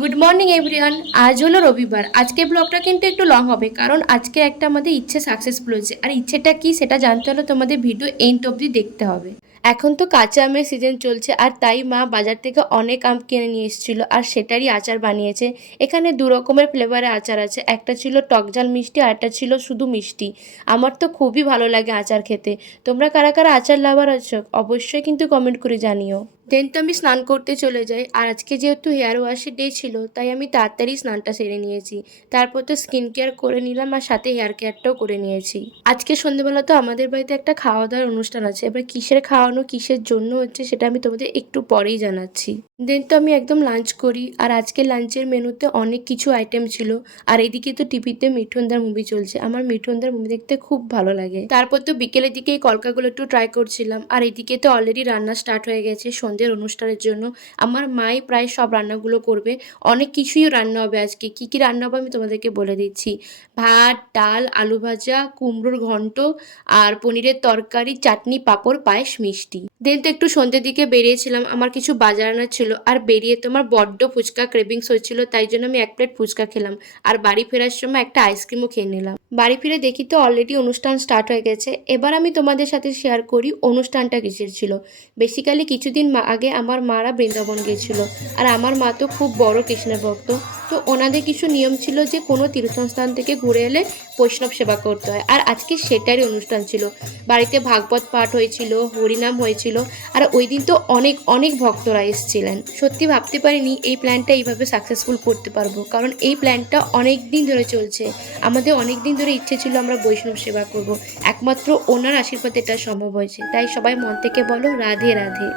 Good morning everyone. আজ হলো রবিবার। আজকে ব্লগটা কিন্তু একটু লং হবে, কারণ আজকে একটা আমাদের ইচ্ছে সাকসেসফুল হয়েছে। আর ইচ্ছেটা কি সেটা জানতে হলে তোমাদের ভিডিও এন্ড অবধি দেখতে হবে। এখন তো কাঁচা আমের সিজন চলছে, আর তাই মা বাজার থেকে অনেক আম কিনে নিয়ে এসেছিল, আর সেটারই আচার বানিয়েছে। এখানে দু রকমের ফ্লেভারে আচার আছে, একটা ছিল টকঝাল মিষ্টি আর একটা ছিল শুধু মিষ্টি। আমার তো খুবই ভালো লাগে আচার খেতে। তোমরা কারা কারা আচার লাভার আছো অবশ্যই কিন্তু কমেন্ট করে জানিও। দেন তো আমি স্নান করতে চলে যাই, আর আজকে যেহেতু হেয়ার ওয়াশের ডে ছিল তাই আমি তাড়াতাড়ি স্নানটা সেরে নিয়েছি। তারপর তো স্কিন কেয়ার করে নিলাম, আর সাথে হেয়ার কেয়ারটাও করে নিয়েছি। আজকে সন্ধ্যেবেলা তো আমাদের বাড়িতে একটা খাওয়া দাওয়ার অনুষ্ঠান আছে। এবার কিসের খাওয়ানো কিসের জন্য হচ্ছে সেটা আমি তোমাদের একটু পরেই জানাচ্ছি। দেন তো আমি একদম লাঞ্চ করি, আর আজকে লাঞ্চের মেনুতে অনেক কিছু আইটেম ছিল। আর এদিকে তো টিভিতে মিঠুনদার মুভি চলছে, আমার মিঠুনদার মুভি দেখতে খুব ভালো লাগে। তারপর তো বিকেলের দিকে এই কলকাগুলো একটু ট্রাই করছিলাম, আর এদিকে তো অলরেডি রান্না স্টার্ট হয়ে গেছে সন্ধ্যের অনুষ্ঠানের জন্য। আমার মাই প্রায় সব রান্নাগুলো করবে। অনেক কিছুই রান্না হবে আজকে। কি কি রান্না হবে আমি তোমাদেরকে বলে দিচ্ছি। ভাত, ডাল, আলু ভাজা, কুমড়োর ঘন্ট, আর পনিরের তরকারি, চাটনি, পাঁপড়, পায়েস, মিষ্টি। দেন তো একটু সন্ধ্যের দিকে বেরিয়েছিলাম, আমার কিছু বাজার আনার ছিল। আর বেরিয়ে তো আমার বড্ড ফুচকা ক্রেভিংস হচ্ছিল, তাই জন্য আমি 1 প্লেট ফুচকা খেলাম। আর বাড়ি ফেরার সময় একটা আইসক্রিমও খেয়ে নিলাম। বাড়ি ফিরে দেখি তো অলরেডি অনুষ্ঠান স্টার্ট হয়ে গেছে। এবার আমি তোমাদের সাথে শেয়ার করি অনুষ্ঠানটা কিসের ছিল। বেসিক্যালি কিছুদিন আগে আমার মারা বৃন্দাবন গিয়েছিল, আর আমার মা তো খুব বড় কৃষ্ণের ভক্ত। তো ওনাদের কিছু নিয়ম ছিল যে কোনো তীর্থস্থান থেকে ঘুরে এলে বৈষ্ণব সেবা করতে হয়, আর আজকে সেটারই অনুষ্ঠান ছিল। বাড়িতে ভাগবত পাঠ হয়েছিল, হরিনাম হয়েছিল, আর ওই দিন তো অনেক অনেক ভক্তরা এসেছিলেন। সত্যি ভাবতে পারিনি এই প্ল্যানটা এইভাবে সাকসেসফুল করতে পারবো, কারণ এই প্ল্যানটা অনেক দিন ধরে চলছে। আমাদের অনেক দিন ধরে ইচ্ছে ছিল আমরা বৈষ্ণব সেবা করব। একমাত্র ওনার আশীর্বাদে এটা সম্ভব হয়েছে। তাই সবাই মন থেকে বলো রাধে রাধে।